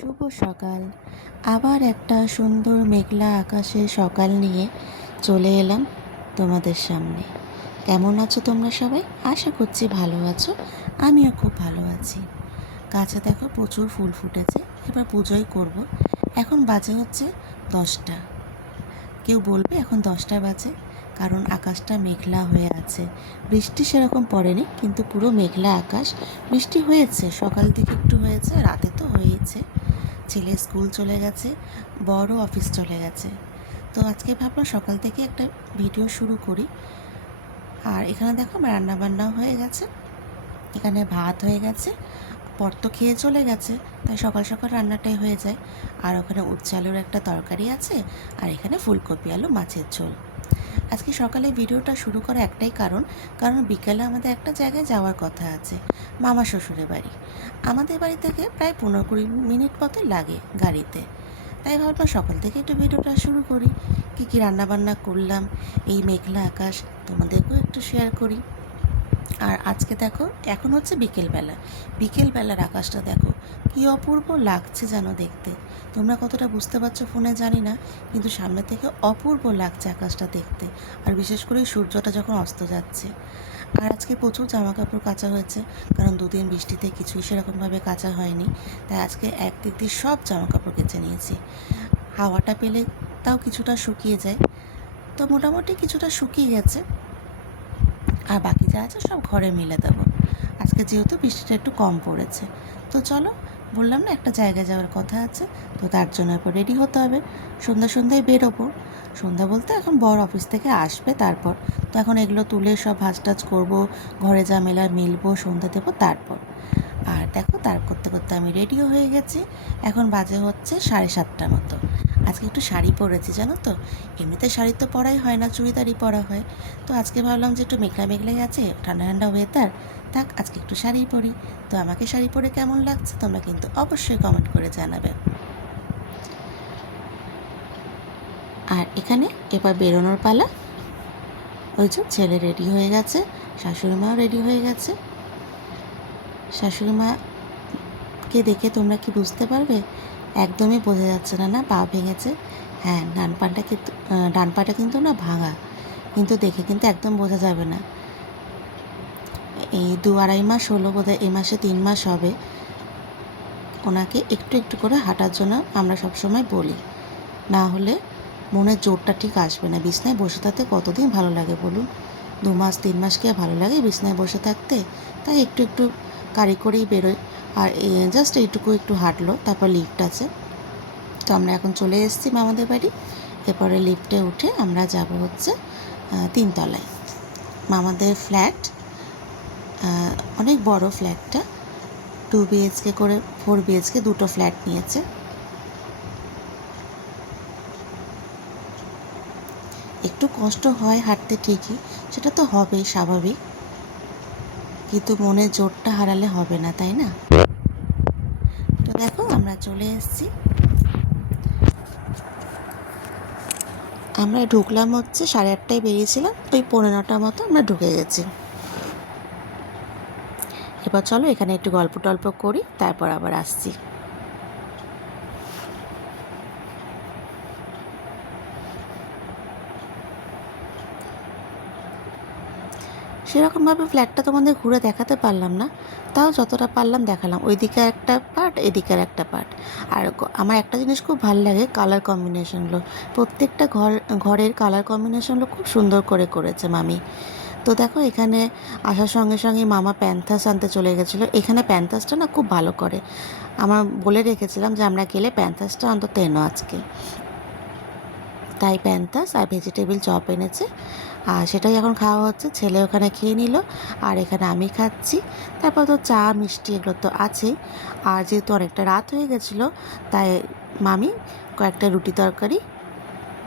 শুভ সকাল। আবার একটা সুন্দর মেঘলা আকাশে সকাল নিয়ে চলে এলাম তোমাদের সামনে। কেমন আছো তোমরা সবাই? আশা করছি ভালো আছো। আমিও খুব ভালো আছি। গাছে দেখো প্রচুর ফুল ফুটেছে। এবার পুজোই করব। এখন বাজে হচ্ছে দশটা। কেউ বলবে এখন দশটা বাজে, কারণ আকাশটা মেঘলা হয়ে আছে। বৃষ্টি সেরকম পড়েনি, কিন্তু পুরো মেঘলা আকাশ। বৃষ্টি হয়েছে, সকাল দিকে একটু হয়েছে, রাতে তো হয়েছে। ছেলে স্কুল চলে গেছে, বড় অফিস চলে গেছে। তো আজকে ভাবলাম সকাল থেকে একটা ভিডিও শুরু করি। আর এখানে দেখো আমার রান্নাবান্নাও হয়ে গেছে। এখানে ভাত হয়ে গেছে, পর তো খেয়ে চলে গেছে, তাই সকাল সকাল রান্নাটাই হয়ে যায়। আর ওখানে উচ্ছে আলুর একটা তরকারি আছে, আর এখানে ফুলকপি, আলু, মাছের ঝোল। আজকে সকালে ভিডিওটা শুরু করা একটাই কারণ কারণ বিকেলে আমাদের একটা জায়গায় যাওয়ার কথা আছে, মামা শ্বশুরের বাড়ি। আমাদের বাড়ি থেকে প্রায় পনেরো কুড়ি মিনিট মতো লাগে গাড়িতে। তাই ভাবলাম সকাল থেকে একটু ভিডিওটা শুরু করি, কী কী রান্নাবান্না করলাম, এই মেঘলা আকাশ তোমাদেরকেও একটু শেয়ার করি। আর আজকে দেখো, এখন হচ্ছে বিকেলবেলা। বিকেলবেলার আকাশটা দেখো, কী অপূর্ব লাগছে যেন দেখতে। তোমরা কতটা বুঝতে পারছ ফোনে জানি না, কিন্তু সামনে থেকে অপূর্ব লাগছে আকাশটা দেখতে, আর বিশেষ করে সূর্যটা যখন অস্ত যাচ্ছে। আর আজকে প্রচুর জামা কাপড় কাচা হয়েছে, কারণ দুদিন বৃষ্টিতে কিছুই সেরকমভাবে কাচা হয়নি, তাই আজকে এক দিক দিয়ে সব জামা কাপড় কেচে নিয়েছি। হাওয়াটা পেলে তাও কিছুটা শুকিয়ে যায়। তো মোটামুটি কিছুটা শুকিয়ে গেছে আর বাকি যা আছে সব ঘরে মিলে দেবো। আজকে যেহেতু বৃষ্টিটা একটু কম পড়েছে। তো চলো, বললাম না একটা জায়গায় যাওয়ার কথা আছে, তো তার জন্য এরপর রেডি হতে হবে। সন্ধ্যা সন্ধ্যায় বেরোবো। সন্ধ্যা বলতে এখন বড় অফিস থেকে আসবে তারপর। তো এখন এগুলো তুলে সব ভাজ টাজ করব, ঘরে যা মেলা মিলবো, সন্ধ্যা দেবো তারপর। আর দেখো, তার করতে করতে আমি রেডিও হয়ে গেছি। এখন বাজে হচ্ছে সাড়ে সাতটা মতো। আজকে একটু শাড়ি পরেছি, জানো তো? এমনিতে শাড়ি তো পরাই হয় না, চুড়িদারই পরা হয়। তো আজকে ভাবলাম যে একটু মেঘলা মেঘলাই আছে, ঠান্ডা ঠান্ডা ওয়েদার থাক আজকে একটু শাড়ি পরি। তো আমাকে শাড়ি পরে কেমন লাগছে তোমরা কিন্তু অবশ্যই কমেন্ট করে জানাবে। আর এখানে এবার বেরোনোর পালা। ওই যে ছেলে রেডি হয়ে গেছে, শাশুড়ি মাও রেডি হয়ে গেছে। শাশুড়ি মাকে দেখে তোমরা কি বুঝতে পারবে? একদমই বোঝা যাচ্ছে না না, পা ভেঙেছে। হ্যাঁ ডান পাটা কিন্তু ডান পাটা কিন্তু না ভাঙা। কিন্তু দেখে কিন্তু একদম বোঝা যাবে না। এই দু আড়াই মাস হলো বোধহয় এই মাসে তিন মাস হবে। ওনাকে একটু একটু করে হাঁটার জন্য আমরা সবসময় বলি। না হলে মনের জোরটা ঠিক আসবে না। বিছনায় বসে থাকতে কতদিন ভালো লাগে বলুন? দু মাস, তিন মাস কি ভালো লাগে বিছনায় বসে থাকতে? তাই একটু একটু গাড়ি করেই বেরোয়। আর জাস্ট এইটুকু একটু হাঁটলো, তারপর লিফট আছে। তো আমরা এখন চলে এসেছি মামাদের বাড়ি। এরপরে লিফটে উঠে আমরা যাব হচ্ছে তিনতলায়। মামাদের ফ্ল্যাট অনেক বড় ফ্ল্যাটটা টু বিএইচকে করে ফোর বিএইচকে দুটো ফ্ল্যাট নিয়েছে। একটু কষ্ট হয় হাঁটতে ঠিকই, সেটা তো হবেই, স্বাভাবিক। কিন্তু মনের জোরটা হারালে হবে না, তাই না? তো দেখো, আমরা চলে এসেছি। আমরা ঢুকলাম হচ্ছে সাড়ে আটটায় বেরিয়েছিলাম, ওই পনেরোটার মতো আমরা ঢুকে গেছি। এবার চলো এখানে একটু গল্প টল্প করি, তারপর আবার আসছি। সেরকমভাবে ফ্ল্যাটটা তোমাদের ঘুরে দেখাতে পারলাম না, তাও যতটা পারলাম দেখালাম। ওইদিকে একটা পার্ট এদিকের একটা পার্ট আর আমার একটা জিনিস খুব ভালো লাগে কালার কম্বিনেশনগুলো প্রত্যেকটা ঘর, ঘরের কালার কম্বিনেশনগুলো খুব সুন্দর করে করেছে মামি। তো দেখো, এখানে আসার সঙ্গে সঙ্গে মামা প্যান্থাস আনতে চলে গেছিল। এখানে প্যান্থাসটা না খুব ভালো করে। আমার বলে রেখেছিলাম যে আমরা গেলে প্যান্থাসটা অন্তত এনো আজকে। তাই প্যান্থাস আর ভেজিটেবিল চপ এনেছে। আর সেটাই এখন খাওয়া হচ্ছে। ছেলে ওখানে খেয়ে নিল। আর এখানে আমি খাচ্ছি। তারপর তো চা, মিষ্টি এগুলো তো আছেই। আর যেহেতু অনেকটা রাত হয়ে গেছিল, তাই মামি কয়েকটা রুটি তরকারি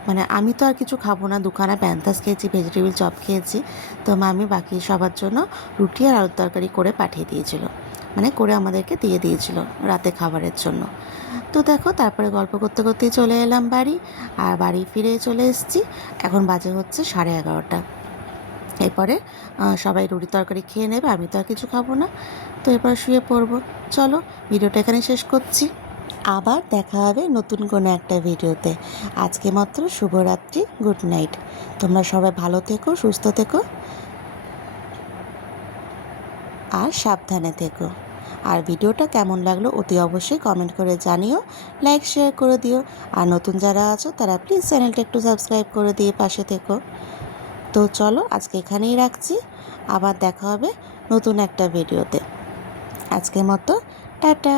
মানে আমি তো আর কিছু খাব না, দুখানা প্যান্থাস খেয়েছি, ভেজিটেবিল চপ খেয়েছি। তো মামি বাকি সবার জন্য রুটি আর আলুর তরকারি করে পাঠিয়ে দিয়েছিল। মানে করে আমাদেরকে দিয়ে দিয়েছিল রাতে খাবারের জন্য। তো দেখো, তারপরে গল্প করতে করতেই চলে এলাম বাড়ি আর বাড়ি ফিরে চলে এসেছি। এখন বাজে হচ্ছে সাড়ে এগারোটা। এরপরে সবাই রুটি তরকারি খেয়ে নেবে, আমি তো আর কিছু খাব না। তো এরপর শুয়ে পড়ব। চলো, ভিডিওটা এখানে শেষ করছি। আবার দেখা হবে নতুন কোনো একটা ভিডিওতে। আজকে মাত্র শুভরাত্রি, গুড নাইট। তোমরা সবাই ভালো থেকো, সুস্থ থেকো। আর সাবধানে থেকো। আর ভিডিওটা কেমন লাগল অতি অবশ্যই কমেন্ট করে জানিও লাইক শেয়ার করে দিও। আর নতুন যারা আছো, তারা প্লিজ চ্যানেলটা একটু সাবস্ক্রাইব করে দিয়ে পাশে থেকো। তো চলো, আজকে এখানেই রাখছি। আবার দেখা হবে নতুন একটা ভিডিওতে আজকের মতো, টাটা!